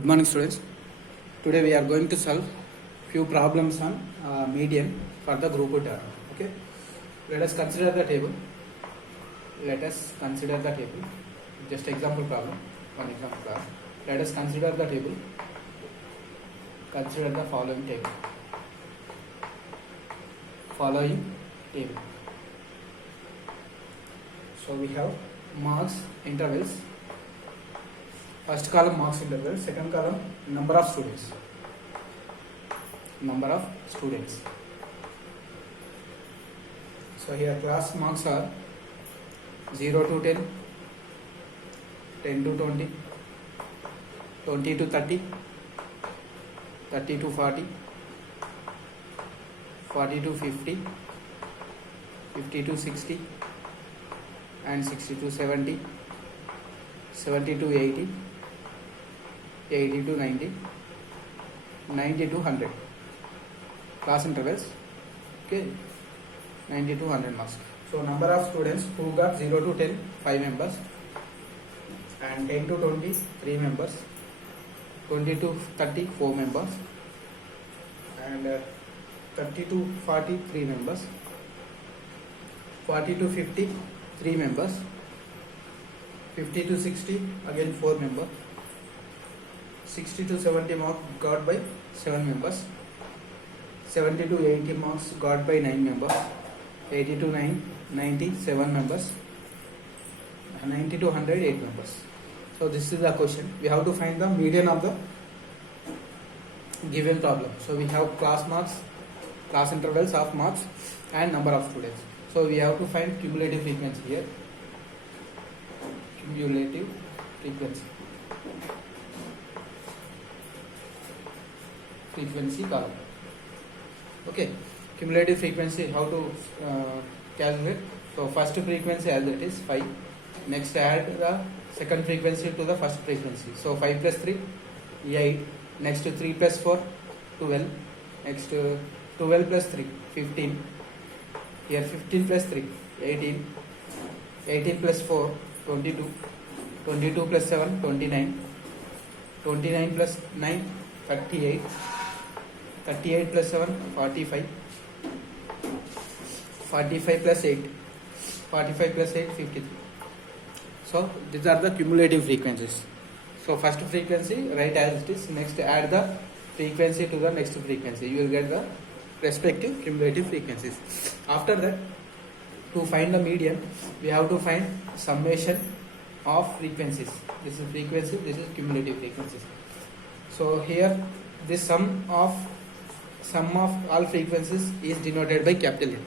Good morning, students. Today we are going to solve few problems on median for the group term. Okay. Let us consider the table. Just example problem. One example problem. Let us consider the table. Consider the following table. So we have marks intervals. First column marks interval, second column number of students. So here class marks are 0 to 10, 10 to 20, 20 to 30, 30 to 40, 40 to 50, 50 to 60, and 60 to 70, 70 to 80, 80 to 90, 90 to 100. Class intervals. Okay, 90 to 100 marks. So number of students who got 0 to 10, 5 members, and 10 to 20, 3 members, 20 to 30, 4 members, and 30 to 40, 3 members, 40 to 50, 3 members, 50 to 60, again 4 members, 60 to 70 marks got by 7 members, 70 to 80 marks got by 9 members, 80 to 90, 7 members, 90 to 100, 8 members. So this is the question. We have to find the median of the given problem. So we have class marks, class intervals of marks, and number of students. So we have to find cumulative frequency here. Cumulative frequency column. Okay, cumulative frequency, how to calculate? So first frequency as it is 5. Next add the second frequency to the first frequency. So 5 plus 3, 8. Next 3 plus 4, 12. Next 12 plus 3, 15. Here 15 plus 3, 18. 18 plus 4, 22. 22 plus 7, 29. 29 plus 9, 38. 38 plus 7, 45. 45 plus 8, 45 plus 8, 53. So these are the cumulative frequencies. So first frequency write as it is. Next add the frequency to the next frequency. You will get the respective cumulative frequencies. After that, to find the median, we have to find summation of frequencies. This is frequency, this is cumulative frequencies. So here this sum of all frequencies is denoted by capital N.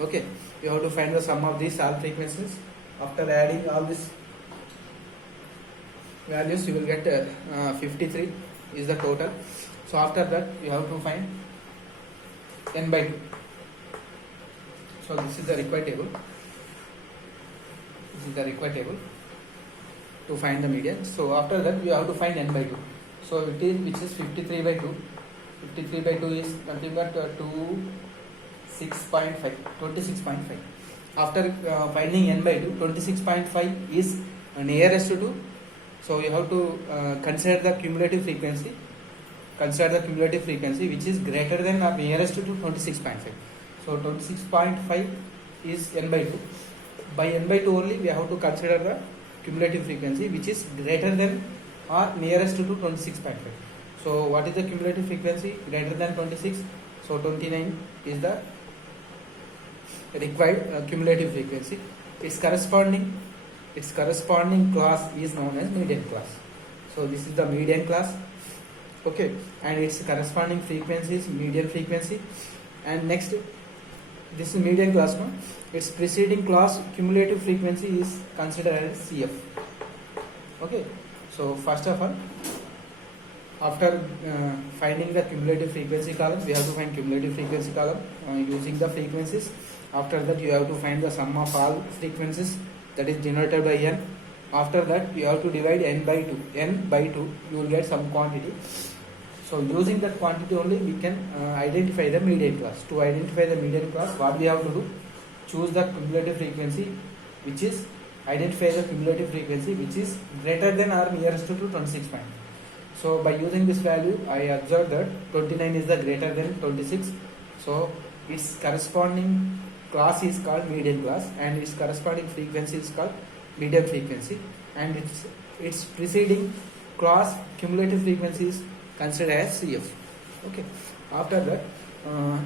Okay, you have to find the sum of these all frequencies. After adding all these values, you will get 53 is the total. So after that, you have to find n by 2. So this is the required table. To find the median. So after that, you have to find n by 2. So it is, which is 53 by 2. 53 by 2 is nothing but 26.5. After finding n by 2, 26.5 is nearest to 2. So you have to consider the cumulative frequency. Which is greater than or nearest to 26.5. So 26.5 is n by 2. By n by 2 only we have to consider the cumulative frequency which is greater than or nearest to 26.5. So what is the cumulative frequency greater than 26? So 29 is the required cumulative frequency. Its corresponding class is known as median class. So this is the median class. Okay, and its corresponding frequency is median frequency. And next, this is median class one. Its preceding class cumulative frequency is considered as CF. Okay, so first of all, after finding the cumulative frequency column, we have to find cumulative frequency column using the frequencies. After that, you have to find the sum of all frequencies, that is denoted by n. After that, you have to divide n by 2. You will get some quantity. So using that quantity only, we can identify the median class. To identify the median class, what we have to do? Choose the cumulative frequency which is, identify the cumulative frequency which is greater than or nearest to 26 point. So by using this value, I observed that 29 is the greater than 26. So its corresponding class is called median class, and its corresponding frequency is called median frequency, and its preceding class cumulative frequency is considered as CF. Okay. After that,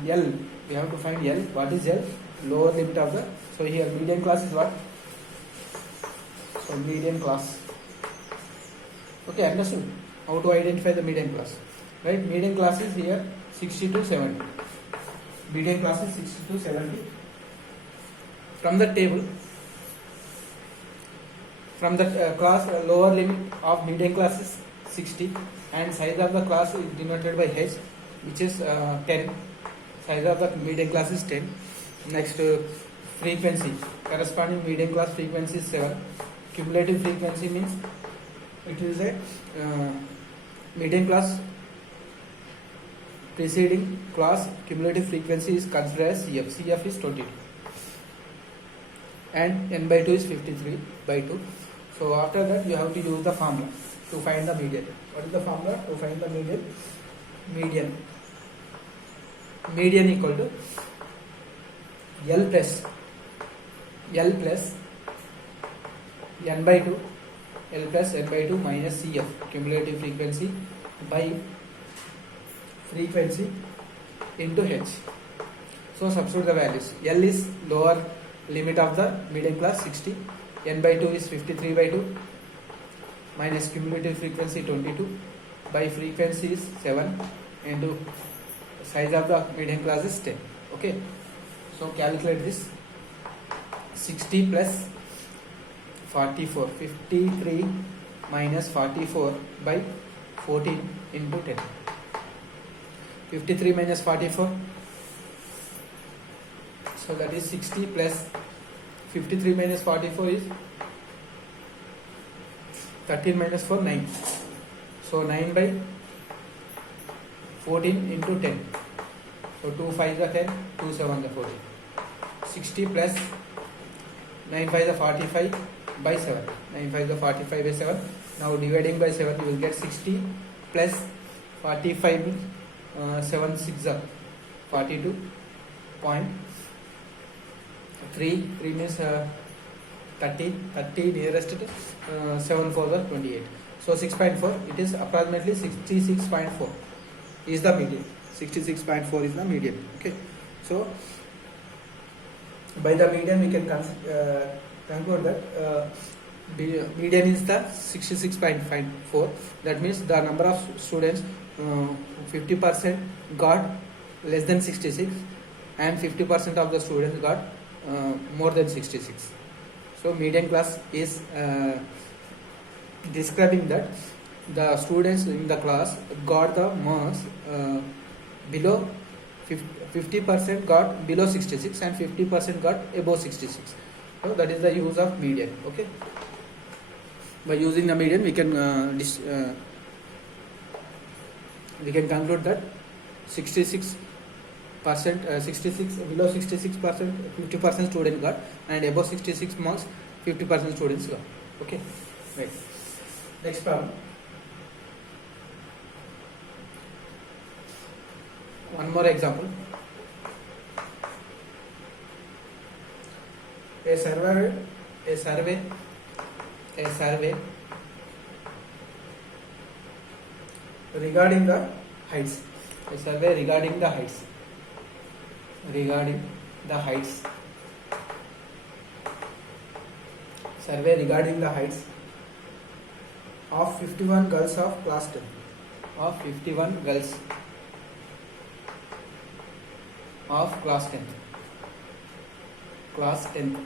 L, we have to find L. What is L? Lower limit of the. So here median class is what? So median class. Okay, understood how to identify the median class, right? Median class is here 60 to 70. Median class is 60 to 70. From the table, from the class lower limit of median class is 60, and size of the class is denoted by H, which is 10. Size of the median class is 10. Next, frequency, corresponding median class frequency is 7. Cumulative frequency means it is a median class preceding class cumulative frequency is considered as CF. CF is 22, and n by 2 is 53 by 2. So after that, you have to use the formula to find the median. What is the formula to find the median? Median equal to L plus n by 2, L plus n by 2 minus CF, cumulative frequency, by frequency into H. So substitute the values. L is lower limit of the median class 60, n by 2 is 53 by 2, minus cumulative frequency 22, by frequency is 7, into size of the median class is 10. Okay, so calculate this. 60 plus 44, 53 minus 44 by 14 into 10. 53 minus 44, so that is 60 plus 53 minus 44 is 13 minus 4, 9. So 9 by 14 into 10. So 2 5 is 10, 2 7 is 14. 60 plus 9 5 is 45 by 7. 9 5 is 45 by 7. Now dividing by 7, you will get 60 plus 45 means 7 6 is 42. 3 means 30 nearest to 7 4 is 28. So 6.4, it is approximately 66.4 is the median. 66.4 is the median. Okay, so by the median we can conclude that median is the 66.4. That means the number of students 50% got less than 66, and 50% of the students got more than 66. So median class is describing that the students in the class got the marks below 50% got below 66, and 50% got above 66. So that is the use of median. Okay, by using the median we can conclude that 66% below 66% 50% student got, and above 66 marks 50% students got. Okay, right. Next problem. One more example. A survey regarding the heights. A survey regarding the heights. Survey regarding the heights of 51 girls of class 10. Of 51 girls of class 10. Class 10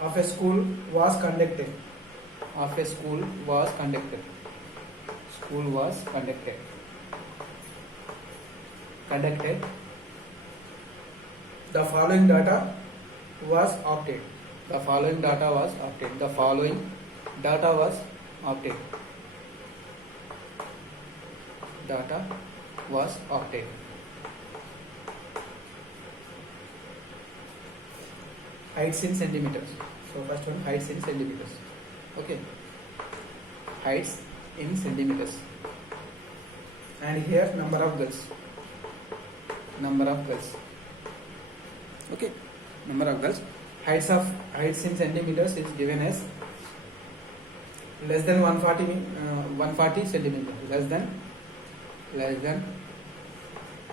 of a school was conducted. The following data was obtained. Heights in centimeters. So first one, heights in centimeters. Okay. heights in centimeters. And here number of girls. Okay, number of girls. Heights in centimeters is given as less than 140 centimeters. Less than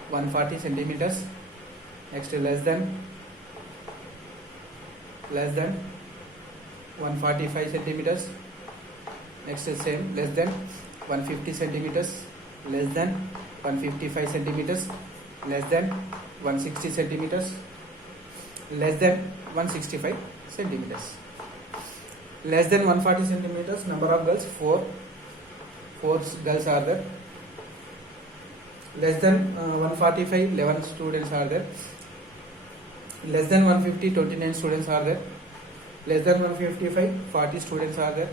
140 centimeters. Next, less than 145 centimeters. Next is same, less than 150 centimeters, less than 155 centimeters, less than 160 centimeters, less than 165 centimeters. Less than 140 centimeters, number of girls, 4 girls are there. Less than 145, 11 students are there. Less than 150, 29 students are there. Less than 155, 40 students are there.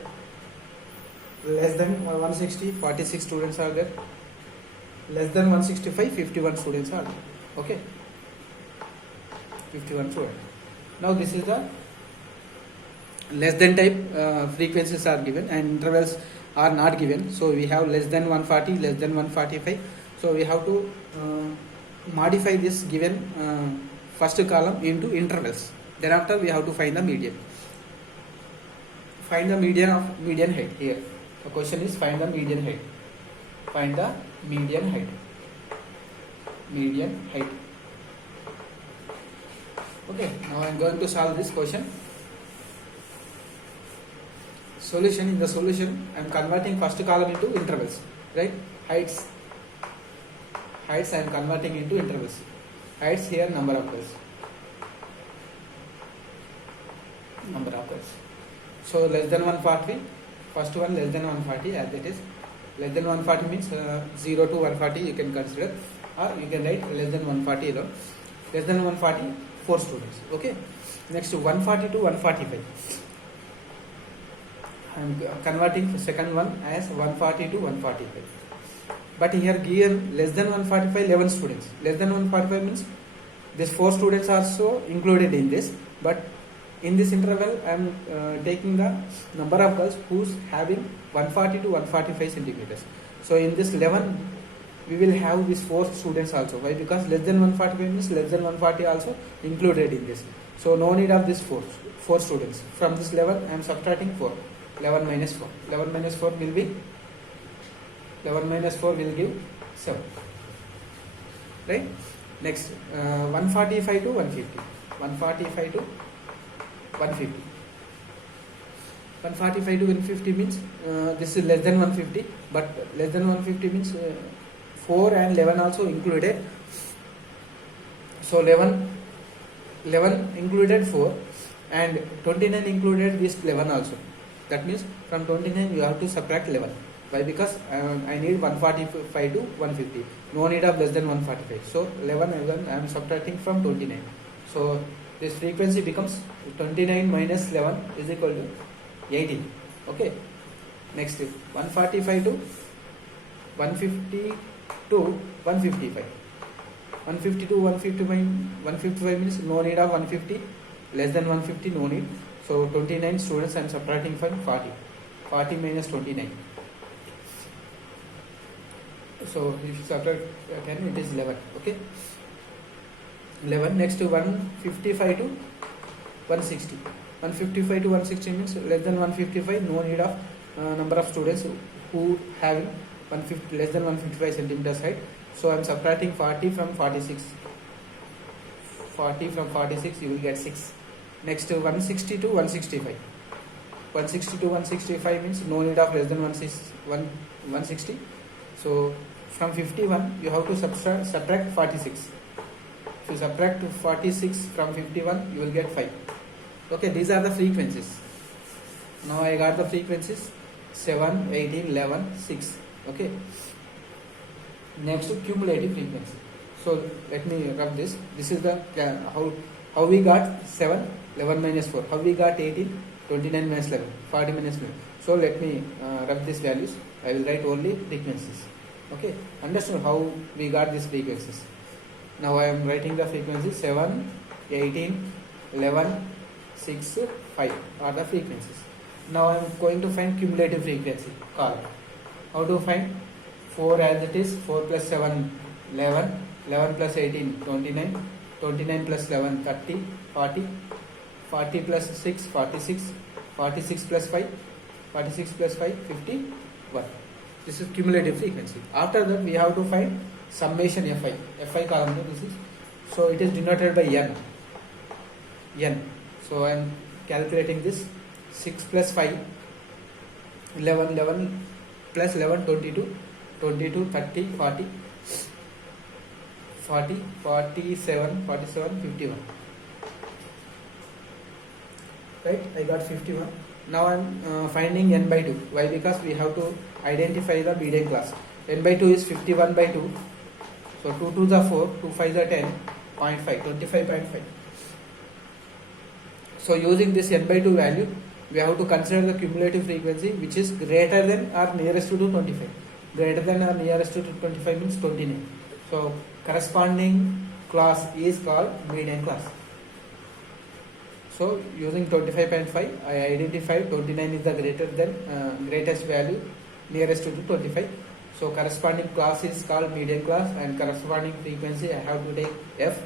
Less than 160, 46 students are there. Less than 165, 51 students are there. Okay, 51 students. Now this is the less than type frequencies are given and intervals are not given. So we have less than 140, less than 145. So we have to modify this given first column into intervals. Thereafter we have to find the median. Find the median of median height. Here the question is find the median height. Find the median height. Median height. Okay, now I am going to solve this question. Solution. In the solution I am converting first column into intervals, right? Heights I am converting into intervals. Heights here, number of girls. So less than 140, first one less than 140 as it is. Less than 140 means 0 to 140 you can consider, or you can write less than 140 alone. Less than 140, 4 students. Okay. Next 140 to 145. I am converting the second one as 140 to 145. But here given less than 145, 11 students. Less than 145 means these 4 students are also included in this. But in this interval, I am taking the number of girls who's having 140 to 145 centimeters. So in this 11, we will have these 4 students also. Why? Because less than 145 means less than 140 also included in this. So no need of this 4 students. From this 11, I am subtracting 4. 11 minus 4. 11 minus 4 will be 11 minus 4 will give 7. Right? Next, 145 to 150. 145 to 150. 145 to 150 means this is less than 150, but less than 150 means 4 and 11 also included. So 11 included 4 and 29 included this 11 also. That means from 29 you have to subtract 11. Why? Because I need 145 to 150. No need of less than 145. So 11 I am subtracting from 29. So this frequency becomes 29 minus 11 is equal to 18. Okay. Next is 145 to 150 to 155. 150 to 155 means no need of 150. Less than 150 no need. So 29 students I am subtracting from 40. 40 minus 29. So if you subtract 10, it is 11. Okay. 11. Next to 155 to 160. 155 to 160 means less than 155. No need of number of students who having 150 less than 155 centimeters height. So I am subtracting 40 from 46. 40 from 46 you will get 6. Next to 160 to 165. 160 to 165 means no need of less than 160. So from 51 you have to subtract 46. If you subtract 46 from 51 you will get 5. Okay, these are the frequencies. Now I got the frequencies 7, 18, 11, 6. Okay. Next cumulative frequency. So let me rub this. This is the how we got 7, 11 minus 4. How we got 18, 29 minus 11, 40 minus 11. So let me rub these values. I will write only frequencies. Okay. Understand how we got these frequencies. Now I am writing the frequencies 7, 18, 11, 6, 5 are the frequencies. Now I am going to find cumulative frequency call. How to find? 4 as it is, 4 plus 7 11, 11 plus 18 29, 29 plus 11 30, 40, 40 plus 6 46, 46 plus 5 46 plus 5 51. This is cumulative frequency. After that we have to find summation fi column. This is, so it is denoted by n. So I am calculating this. 6 plus 5 11, 11 plus 11 22, 22 30 40, 40 47 47 51. Right, I got 51. Now I am finding n by 2. Why? Because we have to identify the median class. N by 2 is 51 by 2. So 2 2s are 4, 2 5s are 10, 0.5, 25.5. So using this n by 2 value, we have to consider the cumulative frequency which is greater than or nearest to 25. Greater than or nearest to 25 means 29. So corresponding class is called median class. So using 25.5, I identified 29 is the greatest value nearest to 25. So corresponding class is called median class, and corresponding frequency I have to take f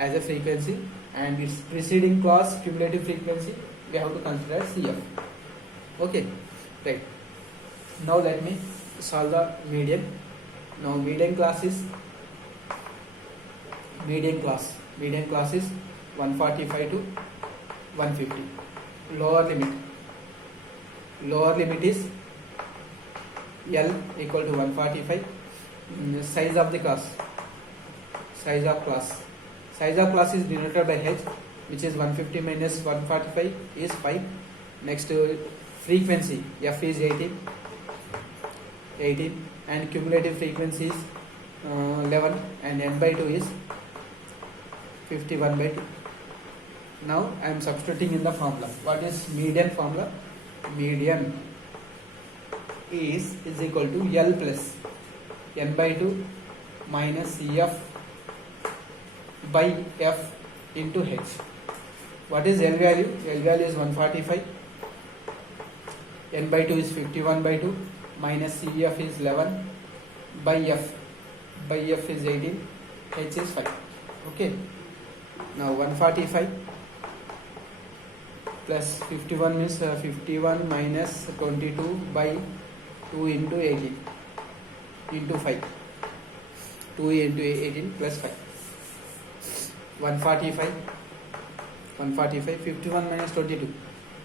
as a frequency, and its preceding class cumulative frequency we have to consider CF. Okay, right. Now let me solve the median. Now median class is 145 to 150. Lower limit is L equal to 145. Size of class is denoted by H, which is 150 minus 145 is 5. Next frequency F is 18, and cumulative frequency is 11, and n by 2 is 51 by 2. Now I am substituting in the formula. What is median formula? Median is equal to L plus n by 2 minus CF by F into H. What is L value? L value is 145. N by 2 is 51 by 2 minus CF is 11 by F. By F is 18. H is 5. Okay. Now 145 plus 51 means 51 minus 22 by 2 into 18 into 5. 2 into 18 plus 5. 145, 51 minus 22,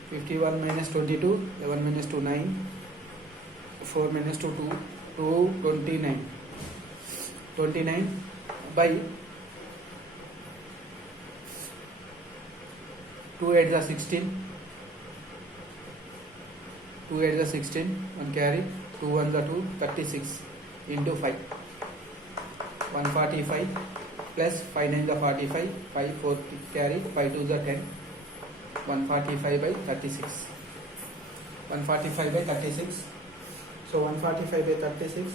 51 minus 22, 11 minus 2, 9, 4 minus 2, 2, 29, 29 by 2 8 is 16, 2 8 is 16, 1 carry, 2 1 is 2, 36 into 5, 145 plus 5 9 is 45, 5 4 carry, 5 2 is 10, 145 by 36, 145 by 36. So 145 by 36,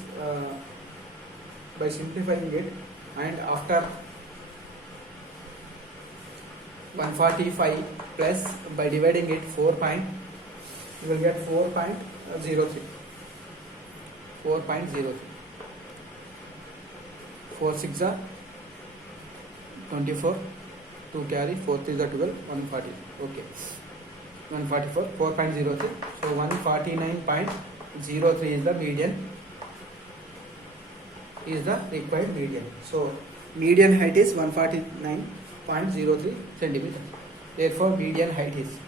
by simplifying it, and after 145 plus by dividing it 4 point, you will get 4.03. 4.03. 4 6 are 24, 2 carry, 4 3 is 12, 140. Okay, 144, 4.03. So 149.03 is the median, is the required median. So median height is 149.03 centimeter. Therefore median height is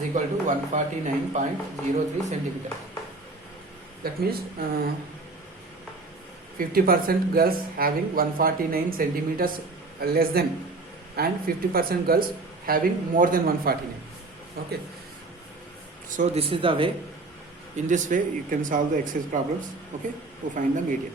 equal to 149.03 centimeter. That means 50% girls having 149 centimeters less than, and 50% girls having more than 149. Okay, so this is the way. In this way you can solve the exercise problems, okay, to find the median.